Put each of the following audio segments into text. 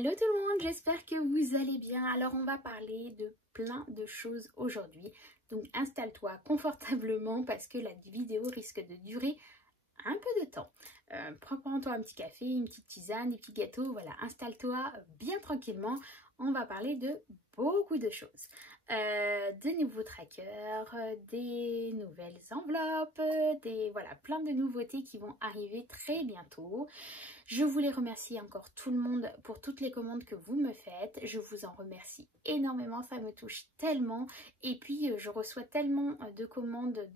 Hello tout le monde, j'espère que vous allez bien. Alors on va parler de plein de choses aujourd'hui. Donc installe-toi confortablement parce que la vidéo risque de durer un peu de temps. Prends-toi un petit café, une petite tisane, des petits gâteaux, voilà, installe-toi bien tranquillement. On va parler de beaucoup de choses. De nouveaux trackers, des nouvelles enveloppes, voilà, plein de nouveautés qui vont arriver très bientôt. Je voulais remercier encore tout le monde pour toutes les commandes que vous me faites. Je vous en remercie énormément, ça me touche tellement. Et puis je reçois tellement de commandes,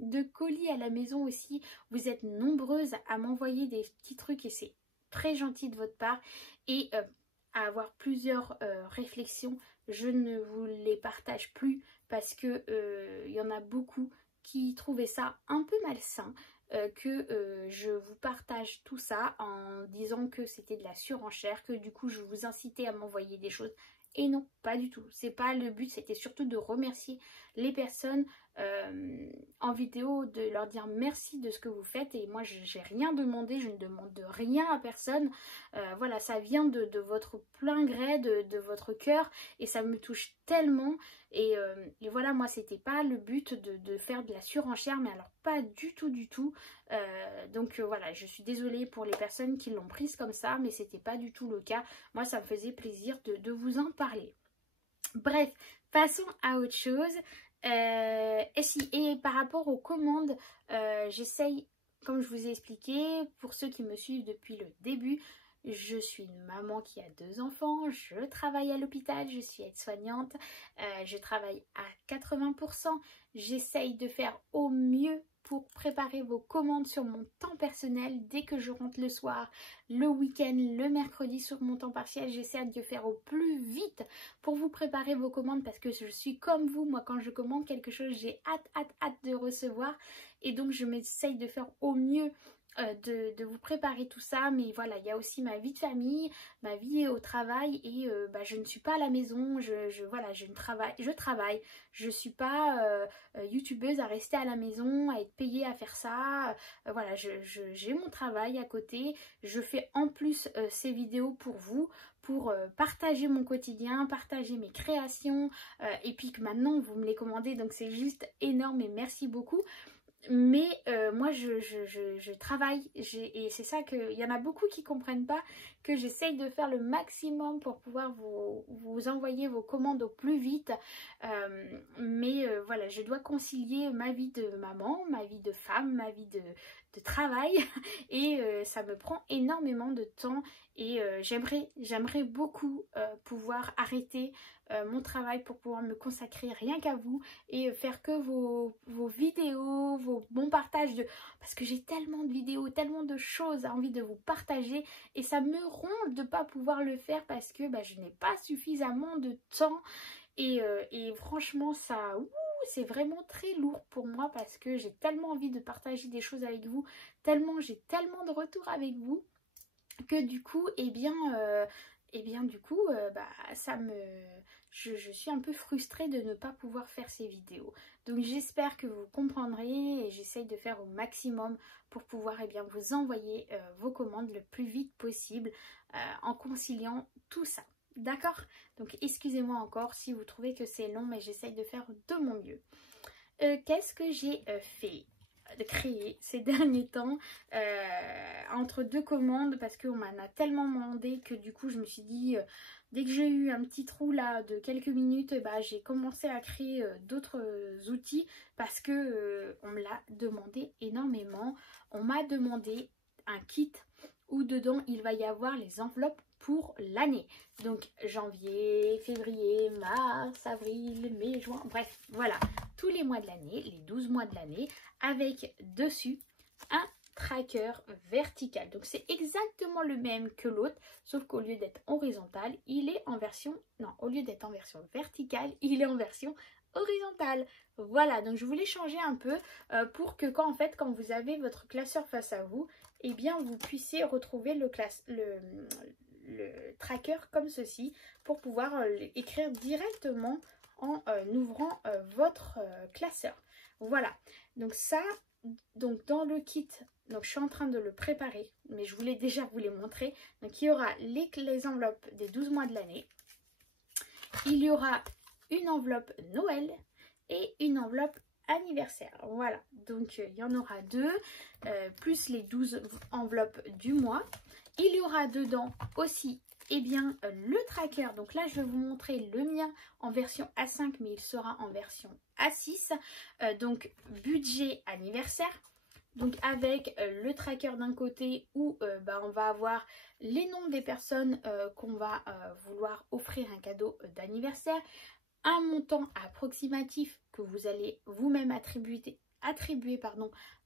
de colis à la maison aussi. Vous êtes nombreuses à m'envoyer des petits trucs et c'est très gentil de votre part. Et à avoir plusieurs réflexions, je ne vous les partage plus parce que il y en a beaucoup qui trouvaient ça un peu malsain. Je vous partage tout ça en disant que c'était de la surenchère, que du coup je vous incitais à m'envoyer des choses. Et non, pas du tout. C'est pas le but, c'était surtout de remercier les personnes en vidéo, de leur dire merci de ce que vous faites. Et moi, j'ai rien demandé, je ne demande de rien à personne. Voilà, ça vient de votre plein gré, de votre cœur. Et ça me touche tellement. Et voilà, moi, c'était pas le but de faire de la surenchère, mais alors pas du tout, du tout. Voilà, je suis désolée pour les personnes qui l'ont prise comme ça, mais c'était pas du tout le cas. Moi, ça me faisait plaisir de vous en parler. Bref, passons à autre chose. Et par rapport aux commandes, j'essaye, comme je vous ai expliqué, pour ceux qui me suivent depuis le début, je suis une maman qui a 2 enfants, je travaille à l'hôpital, je suis aide-soignante, je travaille à 80%, j'essaye de faire au mieux pour préparer vos commandes sur mon temps personnel. Dès que je rentre le soir, le week-end, le mercredi sur mon temps partiel, j'essaie de le faire au plus vite pour vous préparer vos commandes parce que je suis comme vous. Moi, quand je commande quelque chose, j'ai hâte de recevoir et donc je m'essaye de faire au mieux de vous préparer tout ça. Mais voilà, il y a aussi ma vie de famille, ma vie au travail et je ne suis pas à la maison, je travaille, je suis pas youtubeuse à rester à la maison, à être payée à faire ça. Voilà, j'ai mon travail à côté, je fais en plus ces vidéos pour vous, pour partager mon quotidien, partager mes créations et puis que maintenant vous me les commandez, donc c'est juste énorme et merci beaucoup. Mais moi je travaille et c'est ça qu'il y en a beaucoup qui comprennent pas, que j'essaye de faire le maximum pour pouvoir vous envoyer vos commandes au plus vite. Voilà, je dois concilier ma vie de maman, ma vie de femme, ma vie de travail et ça me prend énormément de temps et j'aimerais beaucoup pouvoir arrêter mon travail pour pouvoir me consacrer rien qu'à vous et faire que vos vidéos, vos bons partages parce que j'ai tellement de vidéos, tellement de choses à envie de vous partager et ça me ronde de ne pas pouvoir le faire parce que je n'ai pas suffisamment de temps et franchement ça c'est vraiment très lourd pour moi parce que j'ai tellement envie de partager des choses avec vous, j'ai tellement de retours avec vous que du coup je suis un peu frustrée de ne pas pouvoir faire ces vidéos. Donc j'espère que vous comprendrez et j'essaye de faire au maximum pour pouvoir vous envoyer vos commandes le plus vite possible en conciliant tout ça. D'accord? Donc excusez-moi encore si vous trouvez que c'est long, mais j'essaye de faire de mon mieux. Qu'est-ce que j'ai fait de créer ces derniers temps entre 2 commandes parce qu'on m'en a tellement demandé que du coup je me suis dit dès que j'ai eu un petit trou là de quelques minutes, j'ai commencé à créer d'autres outils parce que on me l'a demandé énormément. On m'a demandé un kit où dedans il va y avoir les enveloppes pour l'année, donc janvier, février, mars, avril, mai, juin, bref voilà, tous les mois de l'année, les 12 mois de l'année, avec dessus un tracker vertical. Donc c'est exactement le même que l'autre, sauf qu'au lieu d'être horizontal, il est en version, non, au lieu d'être en version verticale, il est en version horizontale. Voilà, donc je voulais changer un peu pour que quand vous avez votre classeur face à vous, eh bien vous puissiez retrouver le tracker comme ceci pour pouvoir écrire directement en ouvrant votre classeur. Voilà, donc ça, donc dans le kit, donc je suis en train de le préparer, mais je voulais déjà vous les montrer. Donc il y aura les enveloppes des 12 mois de l'année. Il y aura une enveloppe Noël et une enveloppe anniversaire. Voilà, donc il y en aura deux, plus les 12 enveloppes du mois. Il y aura dedans aussi le tracker. Donc là, je vais vous montrer le mien en version A5, mais il sera en version A6. Donc budget anniversaire. Donc avec le tracker d'un côté où on va avoir les noms des personnes qu'on va vouloir offrir un cadeau d'anniversaire, un montant approximatif que vous allez vous-même attribuer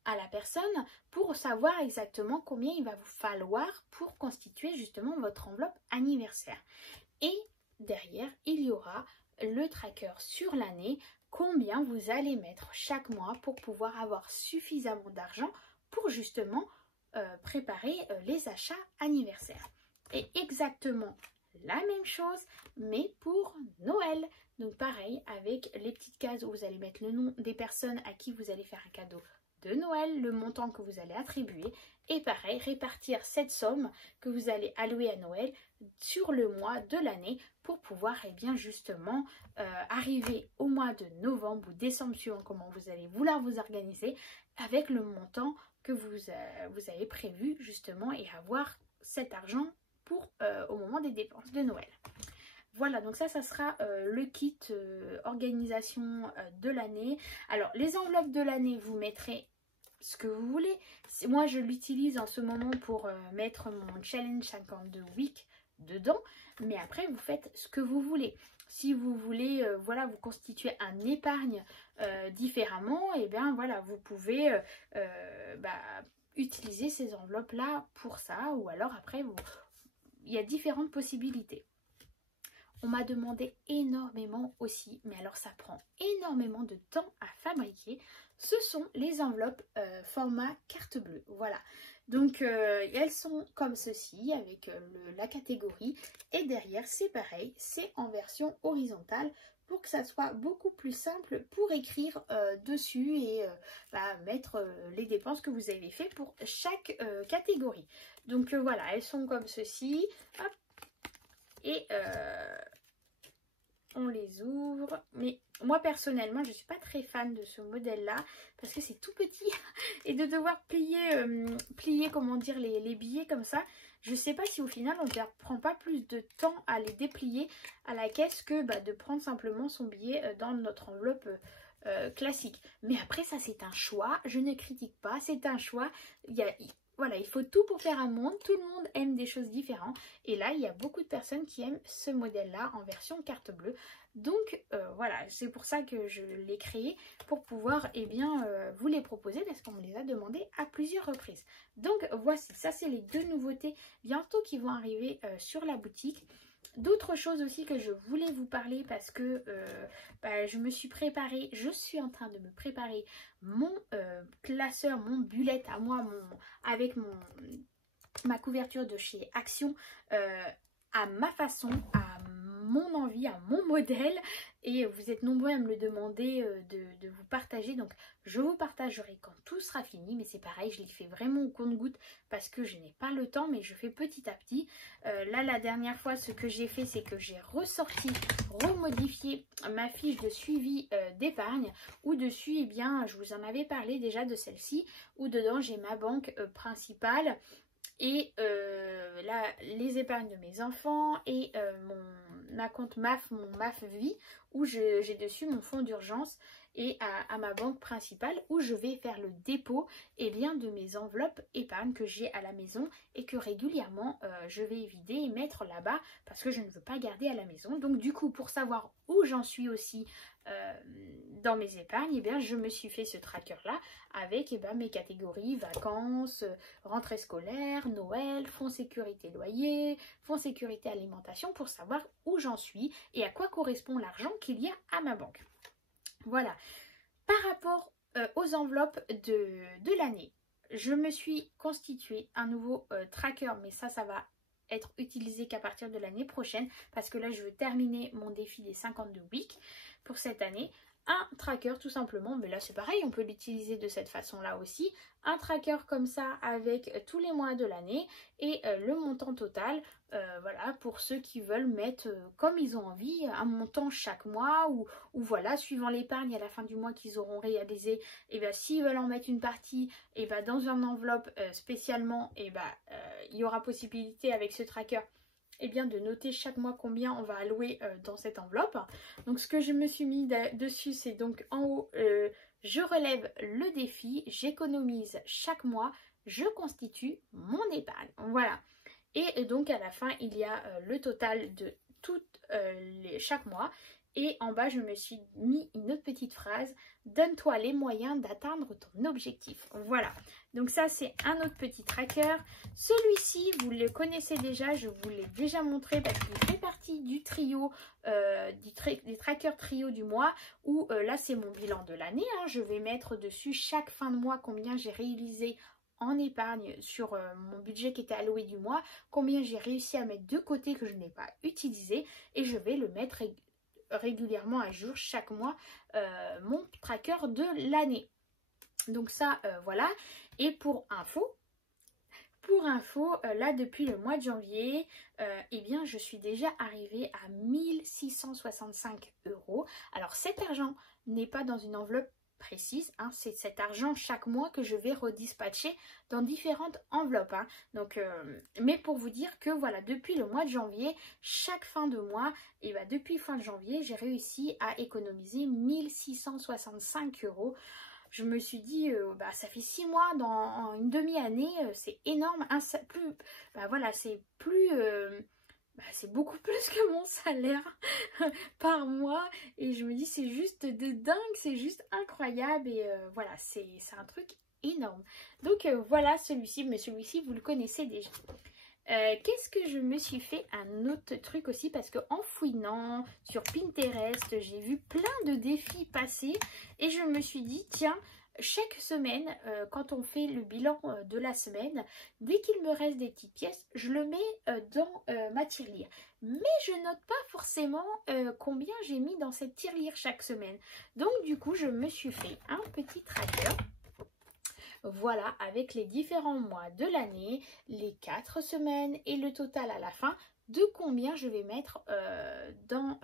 à la personne pour savoir exactement combien il va vous falloir pour constituer justement votre enveloppe anniversaire. Et derrière, il y aura le tracker sur l'année, combien vous allez mettre chaque mois pour pouvoir avoir suffisamment d'argent pour justement préparer les achats anniversaires. Et exactement la même chose, mais pour Noël. Donc pareil, avec les petites cases où vous allez mettre le nom des personnes à qui vous allez faire un cadeau de Noël, le montant que vous allez attribuer, et pareil, répartir cette somme que vous allez allouer à Noël sur le mois de l'année pour pouvoir justement arriver au mois de novembre ou décembre, suivant comment vous allez vouloir vous organiser, avec le montant que vous avez prévu justement et avoir cet argent pour au moment des dépenses de Noël. Voilà, donc ça sera le kit organisation de l'année. Alors, les enveloppes de l'année, vous mettrez ce que vous voulez. Moi, je l'utilise en ce moment pour mettre mon challenge 52 week dedans. Mais après, vous faites ce que vous voulez. Si vous voulez, voilà, vous constituer un épargne différemment, et bien voilà, vous pouvez utiliser ces enveloppes-là pour ça. Ou alors après, il y a différentes possibilités. On m'a demandé énormément aussi, mais alors ça prend énormément de temps à fabriquer. Ce sont les enveloppes format carte bleue. Voilà. Donc elles sont comme ceci avec la catégorie. Et derrière c'est pareil, c'est en version horizontale pour que ça soit beaucoup plus simple pour écrire dessus et mettre les dépenses que vous avez fait pour chaque catégorie. Donc voilà, elles sont comme ceci. Hop. Et on les ouvre. Mais moi personnellement, je ne suis pas très fan de ce modèle-là parce que c'est tout petit et de devoir plier comment dire, les billets comme ça. Je ne sais pas si au final on ne prend pas plus de temps à les déplier à la caisse que de prendre simplement son billet dans notre enveloppe classique. Mais après ça c'est un choix, je ne critique pas, c'est un choix. Voilà, il faut tout pour faire un monde, tout le monde aime des choses différentes et là il y a beaucoup de personnes qui aiment ce modèle-là en version carte bleue. Donc voilà, c'est pour ça que je l'ai créé pour pouvoir vous les proposer parce qu'on me les a demandé à plusieurs reprises. Donc voici, ça c'est les deux nouveautés bientôt qui vont arriver sur la boutique. D'autres choses aussi que je voulais vous parler parce que je suis en train de me préparer mon classeur, mon bullet à moi, avec ma couverture de chez Action à ma façon, à mon envie, à mon modèle. Et vous êtes nombreux à me le demander de vous partager. Donc je vous partagerai quand tout sera fini. Mais c'est pareil, je l'ai fait vraiment au compte-gouttes parce que je n'ai pas le temps. Mais je fais petit à petit. Là, la dernière fois, ce que j'ai fait, c'est que j'ai remodifié ma fiche de suivi d'épargne. Où dessus, je vous en avais parlé déjà de celle-ci. Où dedans, j'ai ma banque principale. Et là, les épargnes de mes enfants et ma compte MAF, mon MAF vie, où j'ai dessus mon fonds d'urgence et à ma banque principale où je vais faire le dépôt de mes enveloppes épargne que j'ai à la maison et que régulièrement je vais vider et mettre là-bas parce que je ne veux pas garder à la maison. Donc du coup, pour savoir où j'en suis aussi dans mes épargnes, je me suis fait ce tracker là avec mes catégories vacances, rentrée scolaire, Noël, fonds sécurité loyer, fonds sécurité alimentation pour savoir où j'en suis et à quoi correspond l'argent qu'il y a à ma banque. Voilà. Par rapport aux enveloppes de l'année, je me suis constitué un nouveau tracker, mais ça va être utilisé qu'à partir de l'année prochaine parce que là je veux terminer mon défi des 52 weeks pour cette année un tracker tout simplement, mais là c'est pareil, on peut l'utiliser de cette façon-là aussi, un tracker comme ça avec tous les mois de l'année et le montant total, voilà, pour ceux qui veulent mettre comme ils ont envie, un montant chaque mois ou voilà, suivant l'épargne à la fin du mois qu'ils auront réalisé, et bien s'ils veulent en mettre une partie, et bien dans une enveloppe spécialement, et ben il y aura possibilité avec ce tracker et bien de noter chaque mois combien on va allouer dans cette enveloppe. Donc ce que je me suis mis dessus, c'est donc en haut, je relève le défi, j'économise chaque mois, je constitue mon épargne. Voilà. Et donc à la fin, il y a le total de chaque mois. Et en bas, je me suis mis une autre petite phrase. Donne-toi les moyens d'atteindre ton objectif. Voilà. Donc ça, c'est un autre petit tracker. Celui-ci, vous le connaissez déjà. Je vous l'ai déjà montré parce qu'il fait partie du trio, des trackers trio du mois. Où là, c'est mon bilan de l'année. Hein. Je vais mettre dessus chaque fin de mois combien j'ai réalisé en épargne sur mon budget qui était alloué du mois. Combien j'ai réussi à mettre de côté que je n'ai pas utilisé. Et je vais le mettre régulièrement à jour chaque mois mon tracker de l'année. Donc ça voilà. Et pour info là depuis le mois de janvier, eh bien je suis déjà arrivée à 1665 €. Alors cet argent n'est pas dans une enveloppe précise, hein, c'est cet argent chaque mois que je vais redispatcher dans différentes enveloppes. Hein. Donc, mais pour vous dire que voilà, depuis le mois de janvier, chaque fin de mois, et bah, depuis fin de janvier, j'ai réussi à économiser 1665 €. Je me suis dit, bah, ça fait 6 mois dans une demi-année, c'est énorme. Voilà, c'est plus... c'est beaucoup plus que mon salaire par mois et je me dis c'est juste de dingue, c'est juste incroyable et voilà, c'est un truc énorme. Donc voilà celui-ci, mais celui-ci vous le connaissez déjà. Qu'est-ce que je me suis fait un autre truc aussi parce que en fouinant sur Pinterest, j'ai vu plein de défis passer et je me suis dit tiens, chaque semaine, quand on fait le bilan de la semaine, dès qu'il me reste des petites pièces, je le mets dans ma tirelire. Mais je note pas forcément combien j'ai mis dans cette tirelire chaque semaine. Donc du coup, je me suis fait un petit tracker. Voilà, avec les différents mois de l'année, les 4 semaines et le total à la fin de combien je vais mettre dans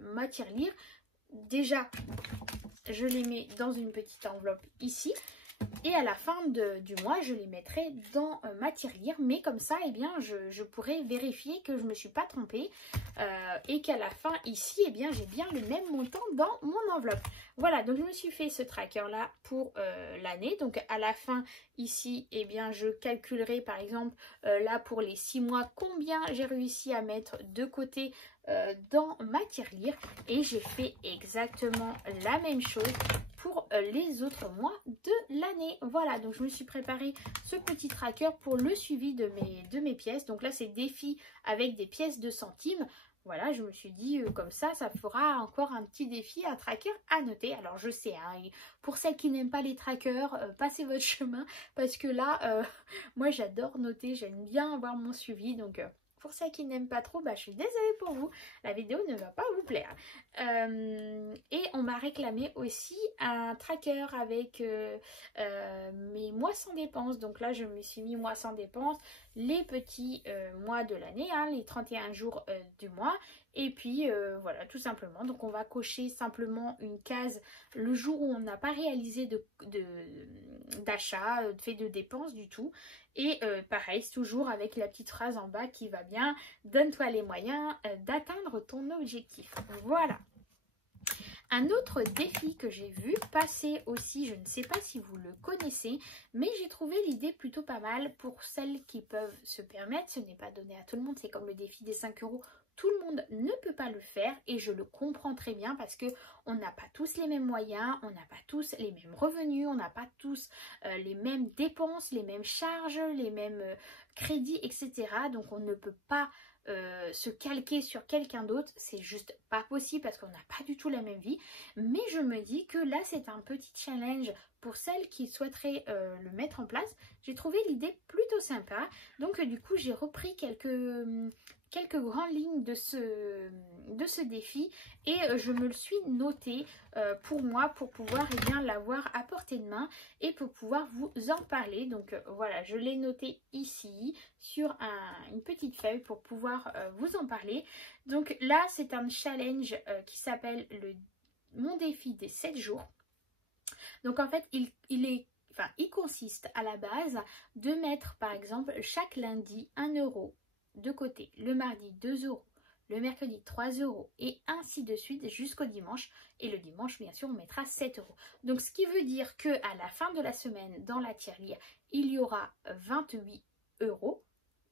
ma tirelire. Déjà, je les mets dans une petite enveloppe ici. Et à la fin du mois, je les mettrai dans ma tirelire. Mais comme ça, eh bien, je pourrai vérifier que je ne me suis pas trompée. Et qu'à la fin, ici, eh bien, j'ai bien le même montant dans mon enveloppe. Voilà, donc je me suis fait ce tracker-là pour l'année. Donc à la fin, ici, eh bien, je calculerai par exemple, là pour les 6 mois, combien j'ai réussi à mettre de côté dans ma tirelire. Et j'ai fait exactement la même chose pour les autres mois de l'année. Voilà, donc je me suis préparé ce petit tracker pour le suivi de mes pièces. Donc là, c'est défi avec des pièces de centimes. Voilà, je me suis dit, comme ça fera encore un petit défi, un tracker à noter. Alors je sais, hein, pour celles qui n'aiment pas les trackers, passez votre chemin. Parce que là, moi j'adore noter, j'aime bien avoir mon suivi. Donc pour celles qui n'aiment pas trop, bah, je suis désolée pour vous, la vidéo ne va pas vous plaire. Et on m'a réclamé aussi un tracker avec mes mois sans dépenses. Donc là, je me suis mis mois sans dépenses, les petits mois de l'année, hein, les 31 jours du mois. Et puis voilà, tout simplement. Donc on va cocher simplement une case le jour où on n'a pas réalisé d'achat, fait de dépenses du tout. Et pareil, c'est toujours avec la petite phrase en bas qui va bien. Donne-toi les moyens d'atteindre ton objectif. Voilà. Un autre défi que j'ai vu passer aussi, je ne sais pas si vous le connaissez, mais j'ai trouvé l'idée plutôt pas mal pour celles qui peuvent se permettre. Ce n'est pas donné à tout le monde, c'est comme le défi des 5 €. Tout le monde ne peut pas le faire et je le comprends très bien parce que on n'a pas tous les mêmes moyens, on n'a pas tous les mêmes revenus, on n'a pas tous les mêmes dépenses, les mêmes charges, les mêmes crédits, etc. Donc on ne peut pas se calquer sur quelqu'un d'autre, c'est juste pas possible parce qu'on n'a pas du tout la même vie. Mais je me dis que là c'est un petit challenge pour celles qui souhaiteraient le mettre en place. J'ai trouvé l'idée plutôt sympa, donc du coup j'ai repris quelques grandes lignes de de ce défi et je me le suis noté pour moi, pour pouvoir l'avoir à portée de main et pour pouvoir vous en parler. Donc voilà, je l'ai noté ici sur une petite feuille pour pouvoir vous en parler. Donc là, c'est un challenge qui s'appelle mon défi des 7 jours. Donc en fait, il consiste à la base de mettre par exemple chaque lundi 1 euro de côté, le mardi 2 euros, le mercredi 3 euros et ainsi de suite jusqu'au dimanche. Et le dimanche, bien sûr, on mettra 7 euros. Donc ce qui veut dire qu'à la fin de la semaine, dans la tirelire, il y aura 28 euros.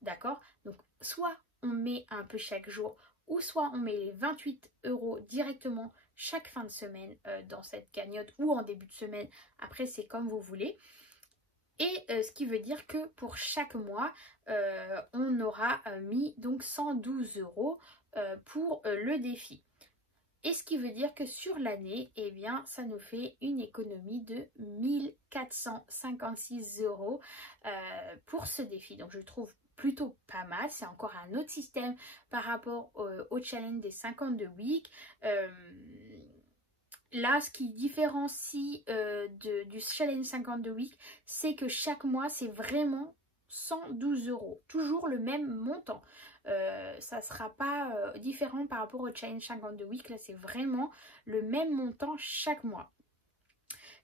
D'accord? Donc soit on met un peu chaque jour ou soit on met les 28 euros directement chaque fin de semaine dans cette cagnotte ou en début de semaine. Après, c'est comme vous voulez. Et ce qui veut dire que pour chaque mois, on aura mis donc 112 euros pour le défi. Et ce qui veut dire que sur l'année, eh bien, ça nous fait une économie de 1456 euros pour ce défi. Donc, je trouve plutôt pas mal. C'est encore un autre système par rapport au challenge des 52 weeks. Là, ce qui différencie du challenge 52 weeks, c'est que chaque mois, c'est vraiment 112 euros. Toujours le même montant. Ça ne sera pas différent par rapport au challenge 52 weeks. Là, c'est vraiment le même montant chaque mois.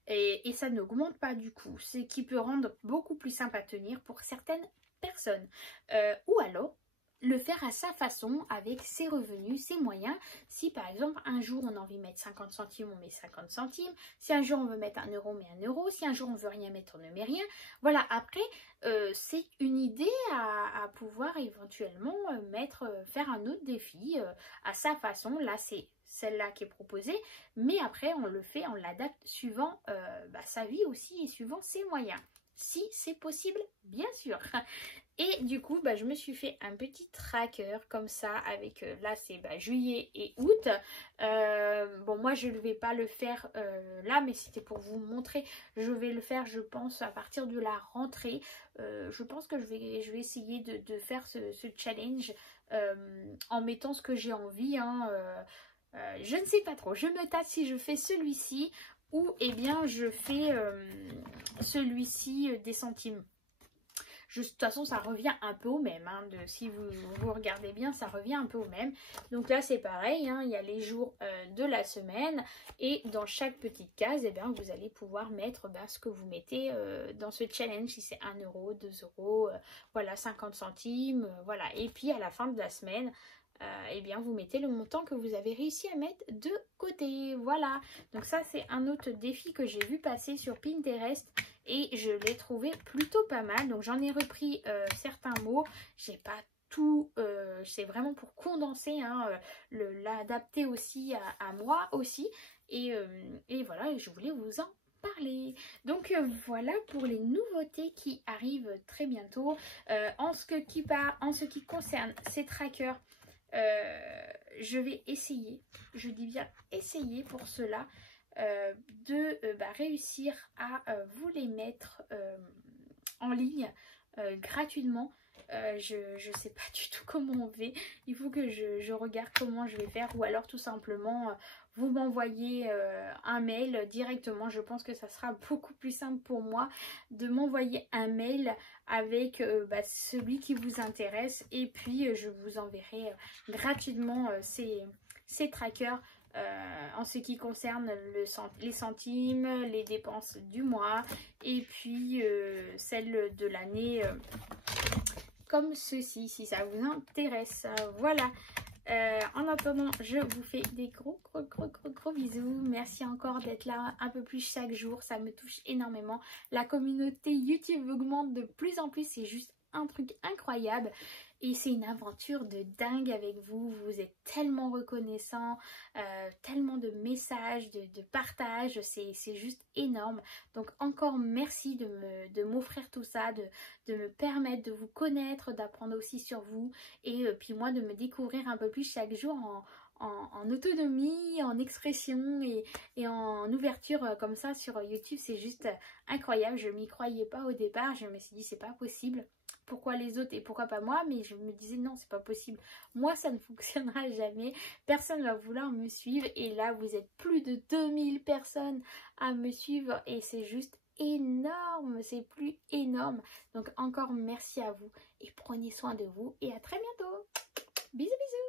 Et ça n'augmente pas du coup. Ce qui peut rendre beaucoup plus simple à tenir pour certaines personnes. Ou alors, le faire à sa façon, avec ses revenus, ses moyens. Si par exemple un jour on a envie de mettre 50 centimes, on met 50 centimes. Si un jour on veut mettre 1 euro, on met 1 euro. Si un jour on veut rien mettre, on ne met rien. Voilà, après c'est une idée à pouvoir éventuellement faire un autre défi à sa façon. Là c'est celle-là qui est proposée, mais après on le fait, on l'adapte suivant sa vie aussi et suivant ses moyens. Si c'est possible, bien sûr. Et du coup, je me suis fait un petit tracker comme ça avec, là c'est juillet et août. Bon, moi je ne vais pas le faire là, mais c'était pour vous montrer. Je vais le faire, je pense, à partir de la rentrée. Je pense que je vais essayer de faire ce challenge en mettant ce que j'ai envie. Je ne sais pas trop, je me tâte si je fais celui-ci ou eh bien je fais celui-ci des centimes. De toute façon, ça revient un peu au même. Si vous regardez bien, ça revient un peu au même. Donc là, c'est pareil. Il y a les jours de la semaine. Et dans chaque petite case, eh bien, vous allez pouvoir mettre ce que vous mettez dans ce challenge. Si c'est 1 euro, 2 euros, voilà, 50 centimes. Voilà. Et puis, à la fin de la semaine, eh bien, vous mettez le montant que vous avez réussi à mettre de côté. Voilà. Donc ça, c'est un autre défi que j'ai vu passer sur Pinterest. Et je l'ai trouvé plutôt pas mal. Donc j'en ai repris certains mots. J'ai pas tout. C'est vraiment pour condenser, l'adapter aussi à moi aussi. Et voilà, je voulais vous en parler. Donc voilà pour les nouveautés qui arrivent très bientôt. En ce qui concerne ces trackers, je vais essayer. Je dis bien essayer pour cela. De réussir à vous les mettre en ligne gratuitement. Je sais pas du tout comment on fait. Il faut que je regarde comment je vais faire, ou alors tout simplement vous m'envoyez un mail directement. Je pense que ça sera beaucoup plus simple pour moi de m'envoyer un mail avec celui qui vous intéresse, et puis je vous enverrai gratuitement ces trackers. En ce qui concerne les centimes, les dépenses du mois et puis celles de l'année comme ceci, si ça vous intéresse. Voilà. En attendant, je vous fais des gros bisous. Merci encore d'être là un peu plus chaque jour. Ça me touche énormément. La communauté YouTube augmente de plus en plus. C'est juste un truc incroyable. Et c'est une aventure de dingue avec vous. Vous êtes tellement reconnaissants, tellement de messages, de partages. C'est juste énorme. Donc encore merci de m'offrir tout ça, de me permettre de vous connaître, d'apprendre aussi sur vous. Et puis moi de me découvrir un peu plus chaque jour en autonomie, en expression et en ouverture comme ça sur YouTube. C'est juste incroyable. Je m'y croyais pas au départ. Je me suis dit c'est pas possible. pourquoi les autres et pourquoi pas moi, mais je me disais non, c'est pas possible. Moi, ça ne fonctionnera jamais. Personne va vouloir me suivre et là, vous êtes plus de 2000 personnes à me suivre et c'est juste énorme, c'est plus énorme. Donc encore merci à vous et prenez soin de vous et à très bientôt. Bisous bisous.